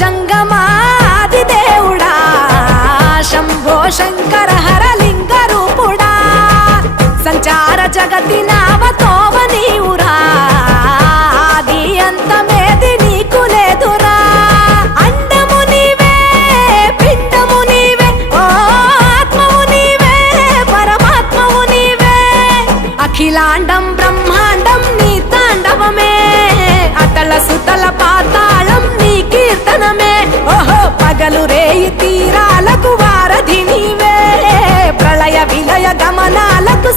జంగమాది దేవుడా శంభో శంకర హరలింగ రూపుడా సంచార జగతి నావతోవ నీవురా ఆది అంతమేది నీకు లేదురా అండము నీవే పిండము నీవే ఓ ఆత్మవు నీవే పరమాత్మవు నీవే అఖిలాండం బ్రహ్మాండం నీ తాండవమే అతల సుతల పాతాళం నీ కీర్తనమే ఓహో పగలు రేయి తీరాలకు వారధి నీవే ప్రళయ విలయ గమనాలకు